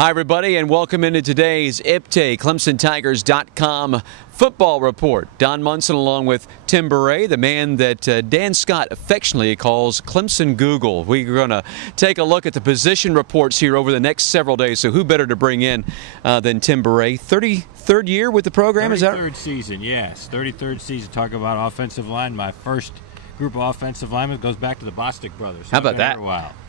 Hi, everybody, and welcome into today's IPTAY, ClemsonTigers.com football report. Don Munson along with Tim Beret, the man that Dan Scott affectionately calls Clemson Google. We're going to take a look at the position reports here over the next several days, so who better to bring in than Tim Beret. 33rd year with the program, is that? 33rd season, yes. 33rd season. Talk about offensive line. My first group of offensive linemen goes back to the Bostic brothers. How about that?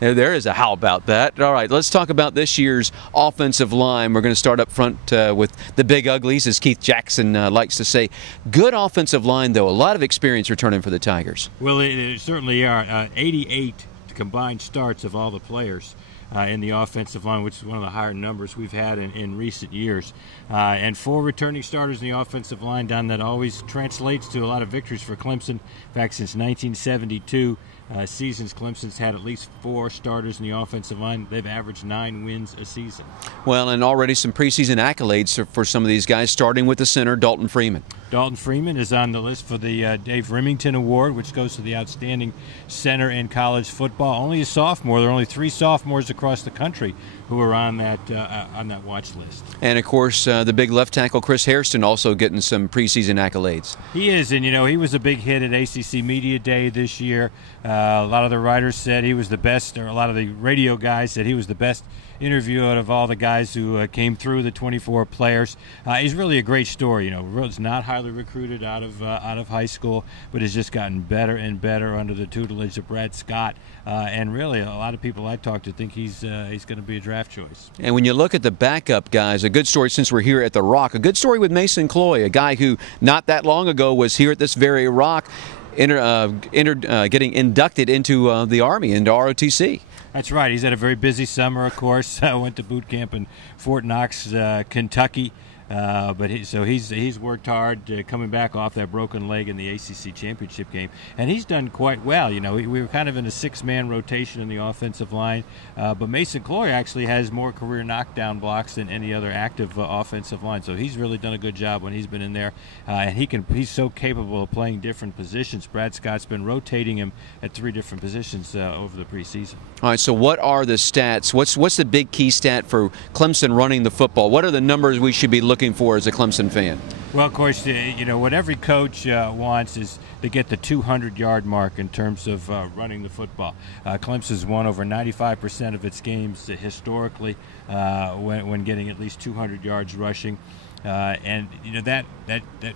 There is a how about that. All right, let's talk about this year's offensive line. We're going to start up front with the big uglies, as Keith Jackson likes to say. Good offensive line, though. A lot of experience returning for the Tigers. Well, it certainly are. 88 combined starts of all the players in the offensive line, which is one of the higher numbers we've had in recent years. And 4 returning starters in the offensive line, Don, that always translates to a lot of victories for Clemson. In fact, since 1972 seasons, Clemson's had at least 4 starters in the offensive line. They've averaged 9 wins a season. Well, and already some preseason accolades for some of these guys, starting with the center, Dalton Freeman. Dalton Freeman is on the list for the Dave Remington Award, which goes to the outstanding center in college football. Only a sophomore. There are only 3 sophomores across the country who are on that watch list. And, of course, the big left tackle, Chris Hairston, also getting some preseason accolades. He is, and, he was a big hit at ACC Media Day this year. A lot of the writers said he was the best, or a lot of the radio guys said he was the best interview out of all the guys who came through, the 24 players. He's really a great story. He's not highly recruited out of high school, but has just gotten better and better under the tutelage of Brad Scott. And really, a lot of people I talk to think he's going to be a draft choice. And when you look at the backup guys, a good story since we're here at the Rock, a good story with Mason Cloy, a guy who not that long ago was here at this very Rock, getting inducted into the Army, into ROTC. That's right. He's had a very busy summer, of course. Went to boot camp in Fort Knox, Kentucky. But he's worked hard coming back off that broken leg in the ACC championship game, and he's done quite well. We were kind of in a 6-man rotation in the offensive line, but Mason Cloy actually has more career knockdown blocks than any other active offensive line. So he's really done a good job when he's been in there, and he's so capable of playing different positions. Brad Scott's been rotating him at 3 different positions over the preseason. All right. So what are the stats? What's the big key stat for Clemson running the football? What are the numbers we should be looking for as a Clemson fan? Well, of course, what every coach wants is to get the 200-yard mark in terms of running the football. Clemson's won over 95% of its games historically when getting at least 200 yards rushing. And that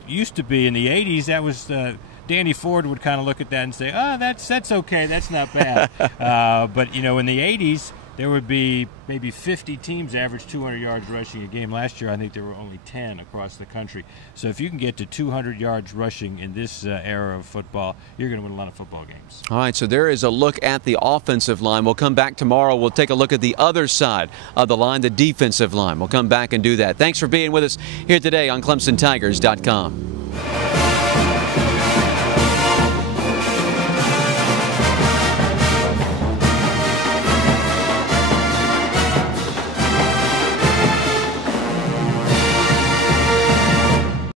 used to be in the 80s. That was Danny Ford would kind of look at that and say, "Oh, that's okay. That's not bad." But in the 80s, there would be maybe 50 teams average 200 yards rushing a game. Last year, I think there were only 10 across the country. So if you can get to 200 yards rushing in this era of football, you're going to win a lot of football games. All right, so there is a look at the offensive line. We'll come back tomorrow. We'll take a look at the other side of the line, the defensive line. We'll come back and do that. Thanks for being with us here today on ClemsonTigers.com.